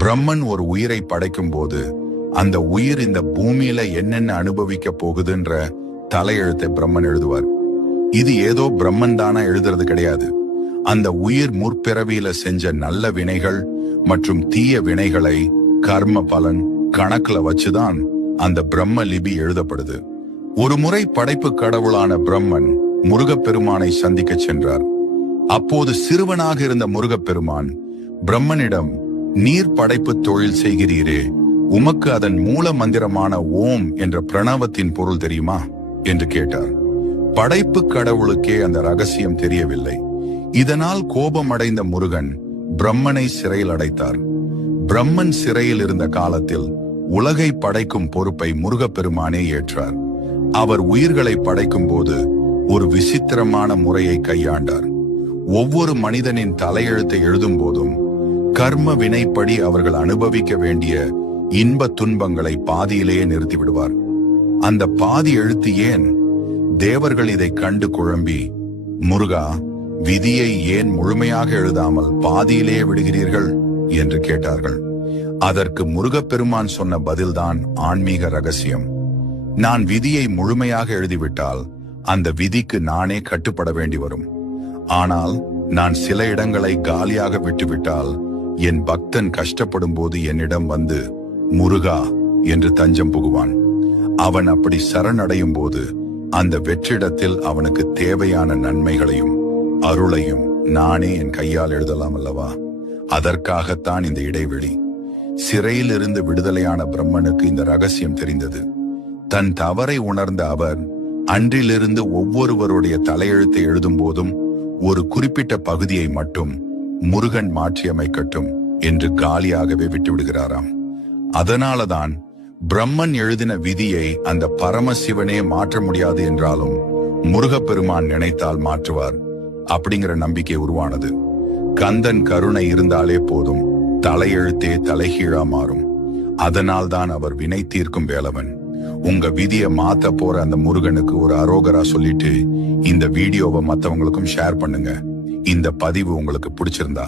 பிரம்மன் ஒரு உயிரை படைக்கும் போது அந்த உயிர் இந்த பூமியில என்னென்ன அனுபவிக்க போகுதுன்ற தலையெழுத்தை பிரம்மன் எழுதுவார். இது ஏதோ பிரம்மன் தானா எழுதுறது கிடையாது. அந்த உயிர் முற்பிறவியில செஞ்ச நல்ல வினைகள் மற்றும் தீய வினைகளை கர்ம பலன் கணக்குல வச்சுதான் அந்த பிரம்ம லிபி எழுதப்படுது. ஒரு முறை படைப்பு கடவுளான பிரம்மன் முருகப்பெருமானை சந்திக்க சென்றார். அப்போது சிறுவனாக இருந்த முருகப்பெருமான் பிரம்மனிடம், நீர் படைப்பு தொழில் செய்கிறீரே, உமக்கு அதன் மூல மந்திரமான ஓம் என்ற பிரணவத்தின் பொருள் தெரியுமா என்று கேட்டார். படைப்பு கடவுளுக்கே அந்த ரகசியம் தெரியவில்லை. இதனால் கோபம் அடைந்த முருகன் பிரம்மனை சிறையில் அடைத்தார். பிரம்மன் சிறையில் இருந்த காலத்தில் உலகை படைக்கும் பொறுப்பை முருகப்பெருமானே ஏற்றார். அவர் உயிர்களை படைக்கும் போது ஒரு விசித்திரமான முறையை கையாண்டார். ஒவ்வொரு மனிதனின் தலையெழுத்தை எழுதும் போதும் கர்ம வினைப்படி அவர்கள் அனுபவிக்க வேண்டிய இன்ப துன்பங்களை பாதியிலேயே நிறுத்தி விடுவார். அந்த பாதி எழுத்து ஏன்? தேவர்கள் இதை கண்டு குழம்பி, முருகா, விதியை ஏன் முழுமையாக எழுதாமல் பாதியிலேயே விடுகிறீர்கள் என்று கேட்டார்கள். அதற்கு முருகப்பெருமான் சொன்ன பதில்தான் ஆன்மீக ரகசியம். நான் விதியை முழுமையாக எழுதிவிட்டால் அந்த விதிக்கு நானே கட்டுப்பட வேண்டி வரும். ஆனால் நான் சில இடங்களை காலியாக விட்டுவிட்டால் என் பக்தன் கஷ்டப்படும் போது என்னிடம் வந்து முருகா என்று தஞ்சம் புகுவான். அவன் அப்படி சரணடையும் போது அந்த வெற்றிடத்தில் அவனுக்கு தேவையான நன்மைகளையும் அருளையும் நானே என் கையால் எழுதலாம் அல்லவா? அதற்காகத்தான் இந்த இடைவெளி. சிறையில் இருந்து விடுதலையான பிரம்மனுக்கு இந்த ரகசியம் தெரிந்தது. தன் தவறை உணர்ந்த அவர் அன்றிலிருந்து ஒவ்வொருவருடைய தலையெழுத்தை எழுதும் போதும் ஒரு குறிப்பிட்ட பகுதியை மட்டும் முருகன் மாற்றியமைக்கட்டும் என்று காலியாகவே விட்டுவிடுகிறாராம். அதனாலதான் பிரம்மன் எழுதின விதியை அந்த பரமசிவனே மாற்ற முடியாது என்றாலும் முருகப்பெருமான் நினைத்தால் மாற்றுவார் அப்படிங்கிற நம்பிக்கை உருவானது. கந்தன் கருணை இருந்தாலே போதும், தலையெழுத்தே தலைகீழா மாறும். அதனால்தான் அவர் வினை தீர்க்கும் வேலவன். உங்க விதியை மாத்த போற அந்த முருகனுக்கு ஒரு அரோகரா சொல்லிட்டு இந்த வீடியோவை மத்தவங்களுக்கும் ஷேர் பண்ணுங்க. இந்த பதிவு உங்களுக்கு பிடிச்சிருந்தா